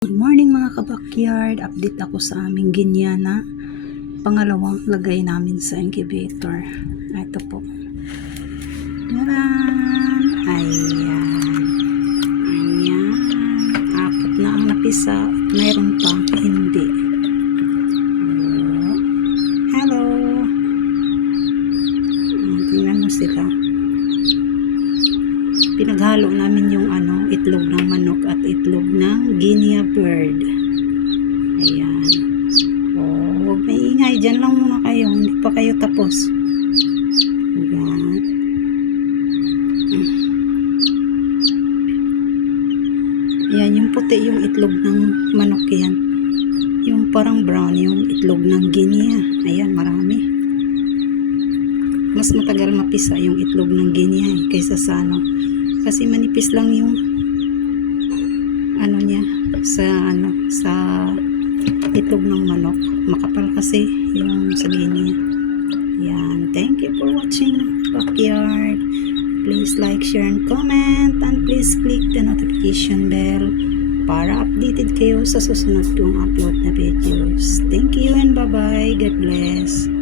Good morning mga kabakyard. Update ako sa aming ginyana. Pangalawang lagay namin sa incubator. Ito po. Yan. Ayan. Ayan. Apat na ang napisa at mayroon pa hindi. Hello. Oh, Tingnan mo sila. Pinaghalo namin yung ano, itlog ng manok at itlog ng guinea bird. Ayan. Oh, huwag may ingay. Diyan lang muna kayo. Hindi pa kayo tapos. Ayan. Ayan, yung puti yung itlog ng manok yan. Yung parang brown yung itlog ng guinea. Ayan, marami. Mas matagal mapisa yung itlog ng guinea eh, kaysa sa ano. Kasi manipis lang yung sa ano sa itlog ng manok. Makapal kasi yung sa guinea. Yan. Thank you for watching Backyard. Please like, share, and comment. And please click the notification bell para updated kayo sa susunod kong upload na videos. Thank you and bye-bye. God bless.